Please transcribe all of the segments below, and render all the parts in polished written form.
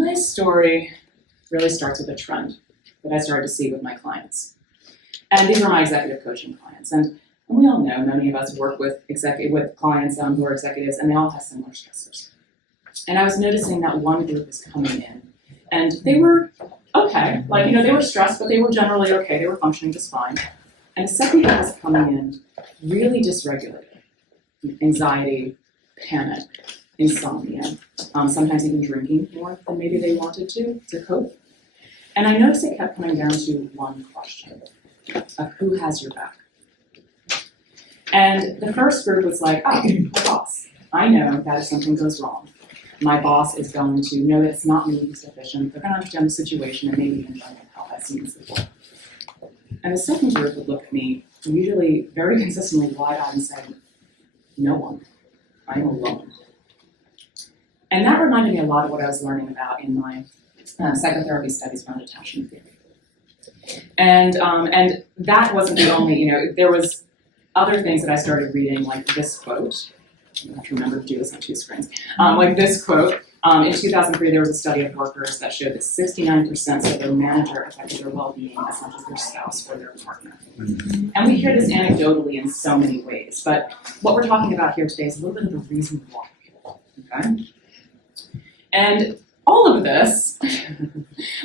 My story really starts with a trend that I started to see with my clients. And these are my executive coaching clients. And we all know many of us work with clients who are executives, and they all have similar stressors. And I was noticing that one group is coming in, and they were okay. They were stressed, but they were generally okay. They were functioning just fine. And a second group was coming in really dysregulated. Anxiety, panic, insomnia, sometimes even drinking more than maybe they wanted to cope. And I noticed it kept coming down to one question of who has your back. And the first group was like, my boss. I know that if something goes wrong, my boss is going to know that it's not me who's deficient. They're going to understand the situation and maybe even learn how that seems before. And the second group would look at me, usually very consistently wide-eyed and say, no one. I'm alone. And that reminded me a lot of what I was learning about in my psychotherapy studies around attachment theory. And that wasn't the only, there was other things that I started reading, like this quote. I have to remember to do this on two screens. Like this quote. In 2003, there was a study of workers that showed that 69% said their manager affected their well-being as much as their spouse or their partner. Mm-hmm. And we hear this anecdotally in so many ways, but what we're talking about here today is a little bit of the reason why. Okay? And all of this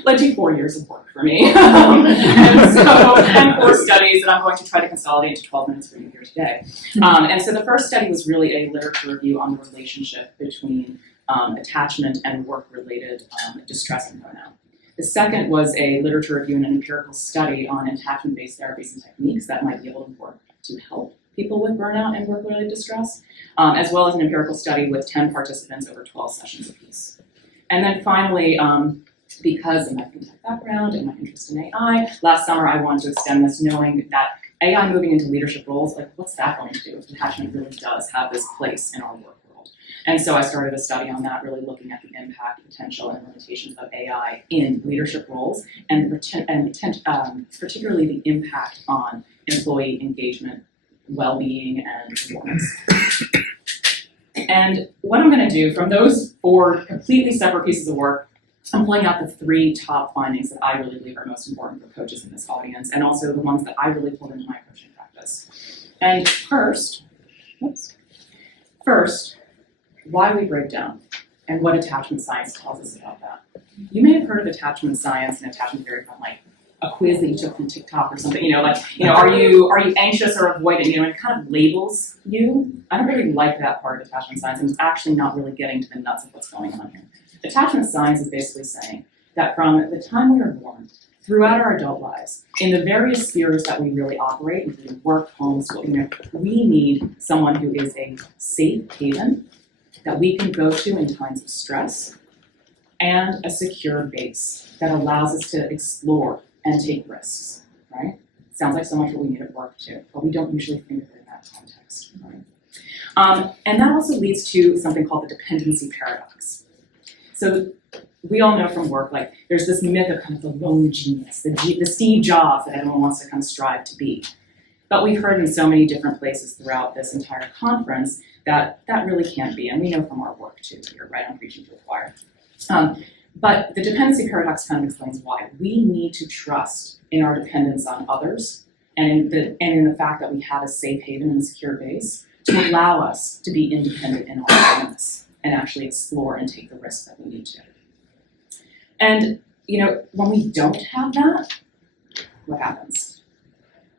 led to 4 years of work for me. and 4 studies that I'm going to try to consolidate into 12 minutes for you here today. And so the first study was really a literature review on the relationship between attachment and work-related distress and burnout. The second was a literature review and an empirical study on attachment-based therapies and techniques that might be able to work to help people with burnout and work-related distress, as well as an empirical study with 10 participants over 12 sessions apiece. And then finally, because of my fintech background and my interest in AI, last summer I wanted to extend this knowing that AI moving into leadership roles, like what's that going to do if attachment really does have this place in our work world? And so I started a study on that, really looking at the impact, potential, and limitations of AI in leadership roles, and particularly the impact on employee engagement, well-being, and performance. And what I'm going to do from those 4 completely separate pieces of work, I'm pulling out the 3 top findings that I really believe are most important for coaches in this audience, and also the ones that I really pulled into my coaching practice. And first, why we break down and what attachment science tells us about that. You may have heard of attachment science and attachment theory from like a quiz that you took from TikTok or something, are you anxious or avoidant, and it kind of labels you. I don't really like that part of attachment science, and it's actually not really getting to the nuts of what's going on here. Attachment science is basically saying that from the time we are born, throughout our adult lives, in the various spheres that we really operate, including work, home, school, we need someone who is a safe haven that we can go to in times of stress, and a secure base that allows us to explore and take risks, right? Sounds like so much what we need at work too, but we don't usually think of it in that context, right? And that also leads to something called the dependency paradox. So we all know from work, like there's this myth of kind of the lone genius, the Steve Jobs that everyone wants to kind of strive to be. But we've heard in so many different places throughout this entire conference that that really can't be, and we know from our work too here, right, on Preaching to the Choir. But the dependency paradox kind of explains why. We need to trust in our dependence on others and in the fact that we have a safe haven and a secure base to allow us to be independent in our limits and actually explore and take the risks that we need to. And, when we don't have that, what happens?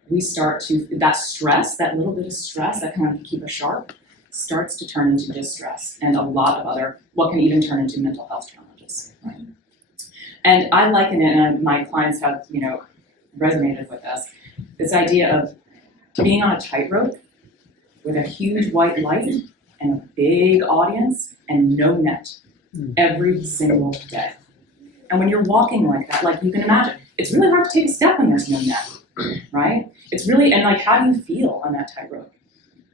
We start to, that stress, that little bit of stress that kind of keep us sharp, starts to turn into distress and a lot of other, what can even turn into mental health challenges. Right? And I liken it, and my clients have, resonated with this idea of being on a tightrope with a huge white light and a big audience and no net every single day. And when you're walking like that, like you can imagine, it's really hard to take a step when there's no net, right? It's really, and like, how do you feel on that tightrope?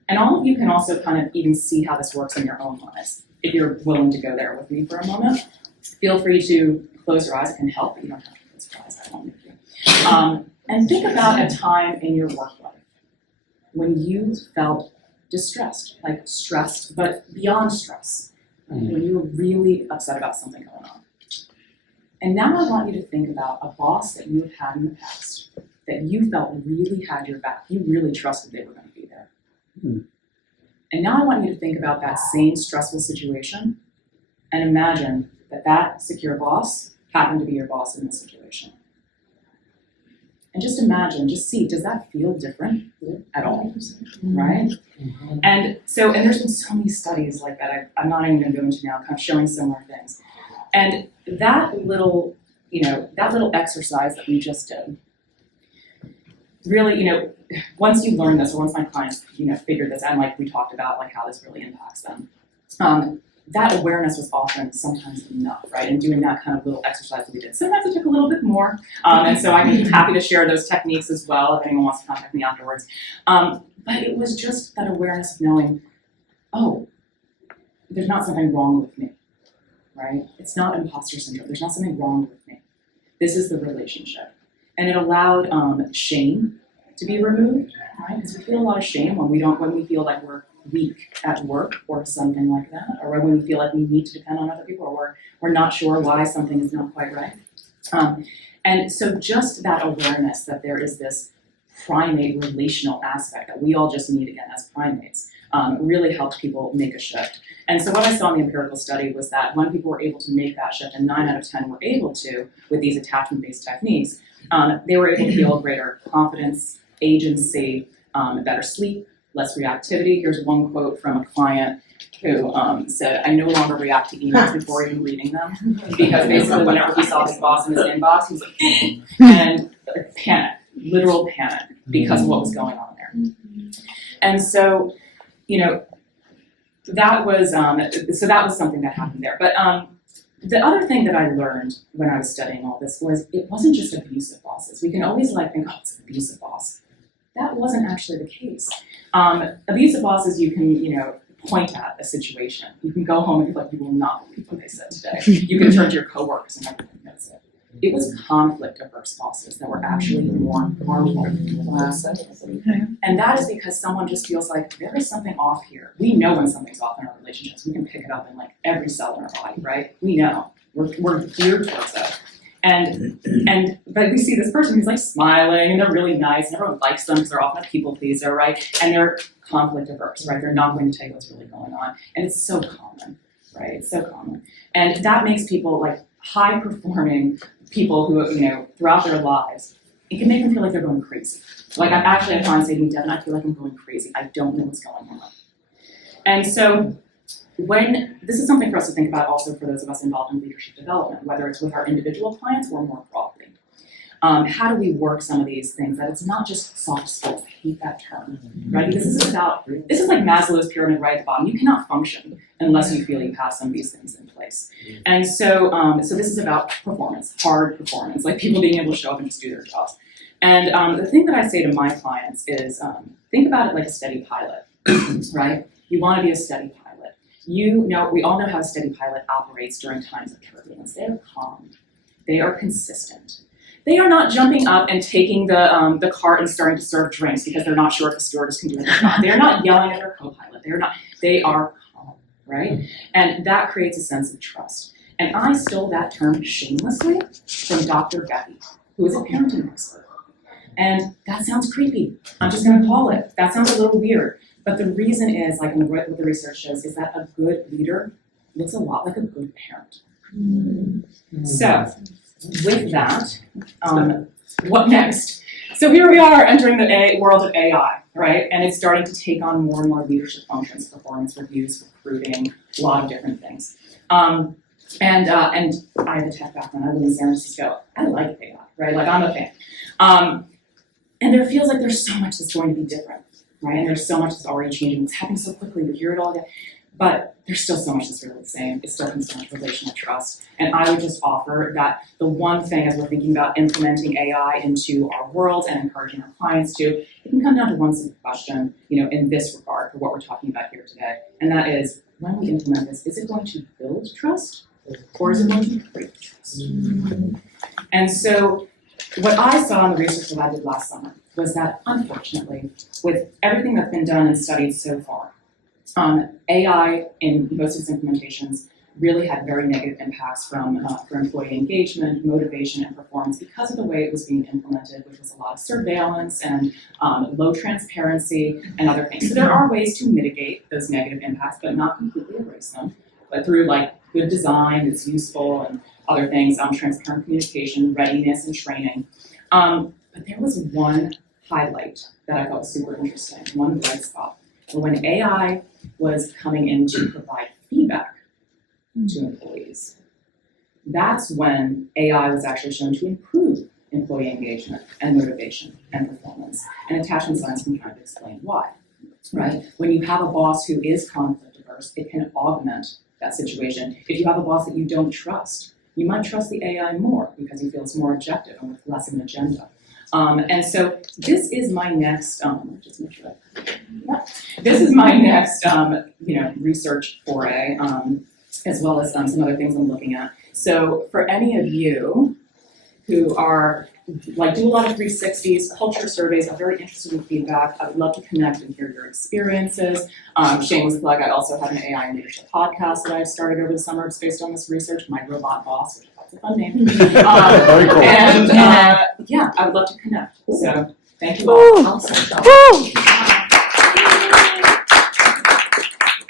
And all of you can also kind of even see how this works in your own lives. If you're willing to go there with me for a moment, feel free to close your eyes. It can help, but you don't have to close your eyes. I won't make you. And think about a time in your work life when you felt distressed, like stressed, but beyond stress, right? When you were really upset about something going on. And now I want you to think about a boss that you have had in the past that you felt really had your back. You really trusted they were going to be there. And now I want you to think about that same stressful situation and imagine that that secure boss happened to be your boss in this situation. And just imagine, just see, does that feel different at all, right? And there's been so many studies like that, I'm not even gonna go into now, kind of showing similar things. And that little exercise that we just did, really, once you learn this, or once my clients, figured this out, and like we talked about, like how this really impacts them, that awareness was often sometimes enough, right? And doing that kind of little exercise that we did. Sometimes it took a little bit more, and so I'd be happy to share those techniques as well if anyone wants to contact me afterwards. But it was just that awareness of knowing, oh, there's not something wrong with me, right? It's not imposter syndrome. There's not something wrong with me. This is the relationship. And it allowed shame to be removed, right? Because we feel a lot of shame when we feel like we're weak at work or something like that, or when we feel like we need to depend on other people, or we're not sure why something is not quite right. And so just that awareness that there is this primate relational aspect that we all just need, again, as primates, really helped people make a shift. And so what I saw in the empirical study was that when people were able to make that shift, and 9 out of 10 were able to, with these attachment-based techniques, they were able to feel greater confidence, agency, better sleep, less reactivity. Here's one quote from a client who said, "I no longer react to emails before even reading them," because basically whenever he saw his boss in his inbox, he was like, and panic, literal panic, because of what was going on there. And so, that was something that happened there. But the other thing that I learned when I was studying all this was it wasn't just abusive bosses. We can always think, oh, it's an abusive boss. That wasn't actually the case. Abusive bosses, you can, point at a situation. You can go home and be like, you will not believe what they said today. You can turn to your coworkers and everything knows it. It was conflict-averse bosses that were actually more harmful. And that is because someone just feels like there is something off here. We know when something's off in our relationships. We can pick it up in every cell in our body, right? We know. We're geared towards it. But we see this person who's smiling and they're really nice and everyone likes them because they're often a people pleaser, right? And they're conflict averse, right? They're not going to tell you what's really going on. And it's so common, right? It's so common. And that makes people high performing people who, throughout their lives, it can make them feel like they're going crazy. I'm actually at times saying, Devon, I feel like I'm going crazy. I don't know what's going on. And so this is something for us to think about also for those of us involved in leadership development, whether it's with our individual clients or more broadly. How do we work some of these things that it's not just soft skills? I hate that term, right? Because this is like Maslow's pyramid right at the bottom. You cannot function unless you feel you have some of these things in place. And so this is about performance, hard performance, people being able to show up and just do their jobs. And the thing that I say to my clients is think about it like a steady pilot, right? You want to be a steady pilot. We all know how a steady pilot operates during times of turbulence. They are calm. They are consistent. They are not jumping up and taking the cart and starting to serve drinks because they're not sure if the stewardess can do it or not. They are not yelling at their co-pilot. They are calm, right? And that creates a sense of trust. And I stole that term shamelessly from Dr. Becky, who is a parenting expert. And that sounds creepy. I'm just going to call it. That sounds a little weird. But the reason is, what the research shows, is that a good leader looks a lot like a good parent. So, with that, what next? So here we are entering the world of AI, right? And it's starting to take on more and more leadership functions, performance reviews, recruiting, a lot of different things. And I have a tech background. I live in San Francisco. I like AI, right? I'm a fan. And there feels like there's so much that's going to be different, right? And there's so much that's already changing. It's happening so quickly. We hear it all day. But there's still so much that's really the same. It's still concerned with relational trust. And I would just offer that the one thing as we're thinking about implementing AI into our world and encouraging our clients to, it can come down to one simple question, in this regard for what we're talking about here today. And that is, when we implement this, is it going to build trust or is it going to break trust? And so what I saw in the research that I did last summer was that, unfortunately, with everything that's been done and studied so far, AI in most of its implementations really had very negative impacts for employee engagement, motivation, and performance because of the way it was being implemented, which was a lot of surveillance and low transparency and other things. So there are ways to mitigate those negative impacts, but not completely erase them. But through like good design that's useful and other things, transparent communication, readiness, and training. But there was one highlight that I thought was super interesting, one bright spot. When AI was coming in to provide feedback to employees, that's when AI was actually shown to improve employee engagement and motivation and performance. And attachment science can kind of explain why, right? When you have a boss who is conflict averse, it can augment that situation. If you have a boss that you don't trust, you might trust the AI more because he feels more objective and with less of an agenda. And so this is my next, just make sure. This is my next, research foray, as well as some other things I'm looking at. So for any of you who are like do a lot of 360s, culture surveys, I'm very interested in feedback. I would love to connect and hear your experiences. Shameless plug, I also have an AI and leadership podcast that I've started over the summer. It's based on this research, My Robot Boss, which is a fun name. Very cool. And I would love to connect. So thank you all. Woo.